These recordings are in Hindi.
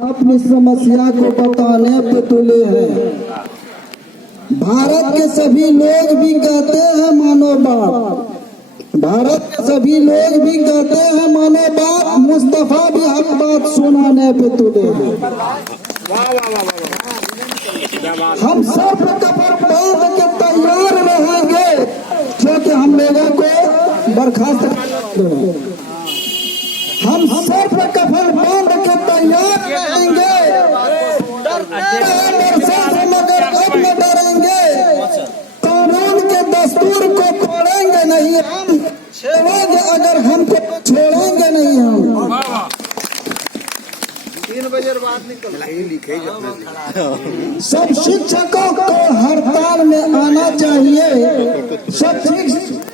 अपनी समस्या को बताने पे तुले हैं। भारत के सभी लोग भी कहते हैं मानो बाप, भारत के सभी लोग भी कहते हैं मानो बाप, मुस्तफा भी हक बात सुनाने पे तुले हैं। हम सब कपर बांध के तैयार रहेंगे क्योंकि हम लोगों को बर्खास्त करेंगे। हम सब कफन बांध के तैयार रहेंगे, मगर अब न डरेंगे। कानून के दस्तूर को तोड़ेंगे नहीं हम, छोड़ेंगे अगर हमको छोड़ेंगे नहीं हम। 3 बजे बाद निकल सब शिक्षकों को हड़ताल में आना चाहिए। सब शिक्षकों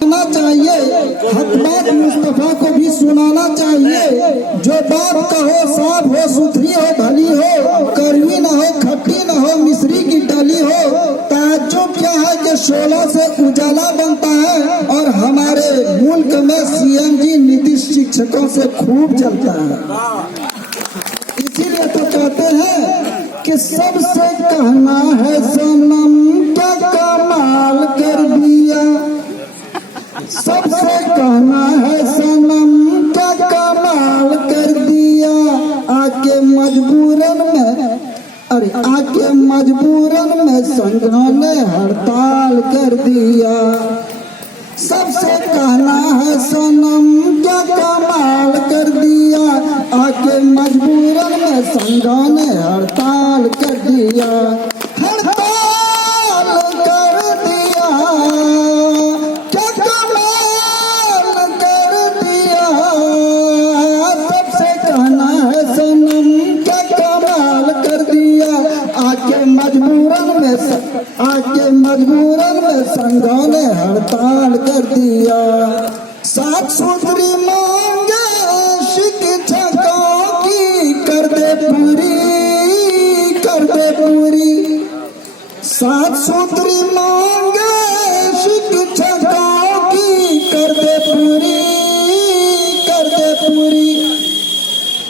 सुनना चाहिए, हक बात मुस्तफा को भी सुनाना चाहिए। जो बात कहो साफ हो, सुथरी हो, भली हो, कड़वी न हो, खट्टी न हो, मिश्री की डाली हो। ताज्जुब क्या है कि शोला से उजाला बनता है और हमारे मुल्क में सीएम जी नीतीश शिक्षकों से खूब चलता है। इसीलिए तो कहते हैं कि सबसे कहना है सनम क्या कमाल कर दिया, सबसे कहना है सनम क्या कमाल कर दिया। आके मजबूरन में, अरे आके मजबूरन में संघों ने हड़ताल कर दिया। सबसे कहना है सनम क्या कमाल कर दिया, आके मजबूरन में संघों ने हड़ताल कर दिया। हड़ताल कर दिया, क्या कमाल कर दिया। सबसे कहना है सनम क्या कमाल कर दिया, आके मजबूरन में संघों ने हड़ताल कर दिया। 7 सूत्री मांगे शिक्षकों की, कर दे पूरी, कर दे पूरी। 7 सूत्री मांगे शिक्षकों की, कर दे पूरी, कर दे पूरी।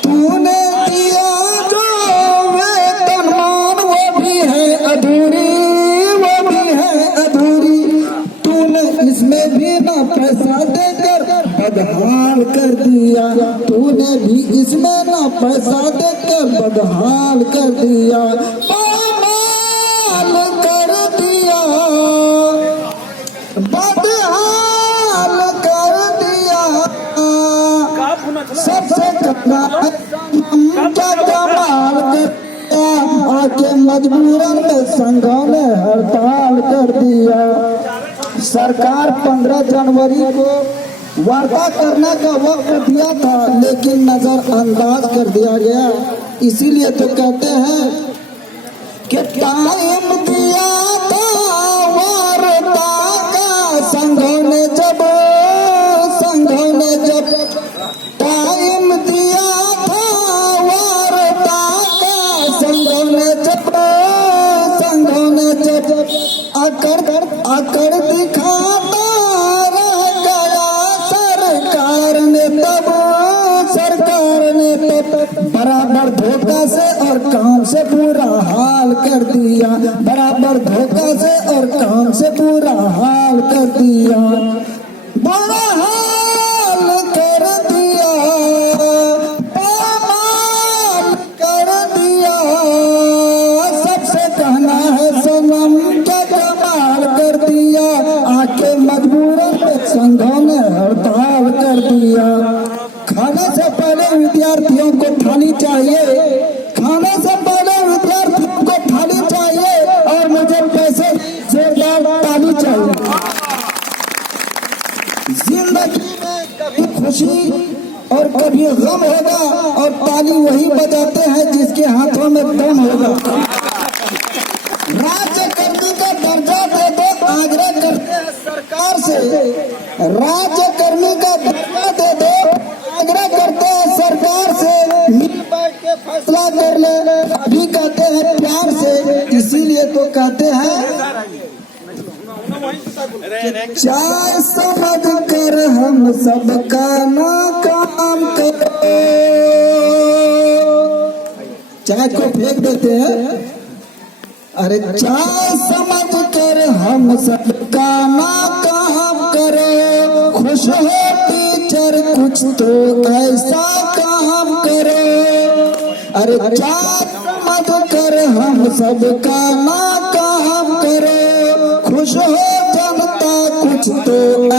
तूने दिया जो वेतनमान वो भी है अधूरी, वो भी है अधूरी। तूने इसमें भी ना पैसा देकर बदहाल कर दिया, तूने भी इसमें ना पैसा देकर बदहाल कर दिया। बदहाल कर दिया, बदहाल कर दिया। सबसे कहना है क्या कमाल कर दिया, आके मजबूरन में संघों ने हड़ताल कर दिया। सरकार 15 जनवरी को वार्ता करने का वक्त दिया था लेकिन नजरअंदाज कर दिया गया। इसीलिए तो कहते हैं कि टाइम दिया था वार्ता का, संघों ने जब टाइम दिया था वार्ता का, संघों ने जब अकड़ दिखाता रह गया सरकार ने तब बराबर धोखा से और काम से बुरा हाल कर दिया, बराबर धोखा से और काम से बुरा हाल कर दिया, बुरा हाल कर दिया, बेमाल कर दिया। सबसे कहना है सनम क्या कमाल कर दिया, आके मजबूरन में संघों ने हड़ताल कर दिया। खाने से पहले विद्यार्थियों को थाली चाहिए, खाने से पहले विद्यार्थियों को थाली चाहिए और मुझे पैसे से ताली चाहिए। जिंदगी में कभी खुशी और कभी गम होगा और ताली वही बजाते हैं जिसके हाथों में दम होगा। राज्यकर्मी का दर्जा दे दो, आग्रह करते हैं सरकार से। राज्यकर्मी का दर्जा दे दो, आग्रह करते हैं सरकार से। मिल बैठ के फैसला कर ले, अभी कहते हैं प्यार से। इसीलिए तो कहते हैं चाय समझ कर हम सबका ना काम करो। चाय को फेंक देते हैं, अरे चाय समझ कर हम सबका ना काम करो। खुश हो टीचर कुछ तो ऐसा काम करो। अरे चाय समझ कर हम सबका ना काम करो। खुश हो जनता कुछ तो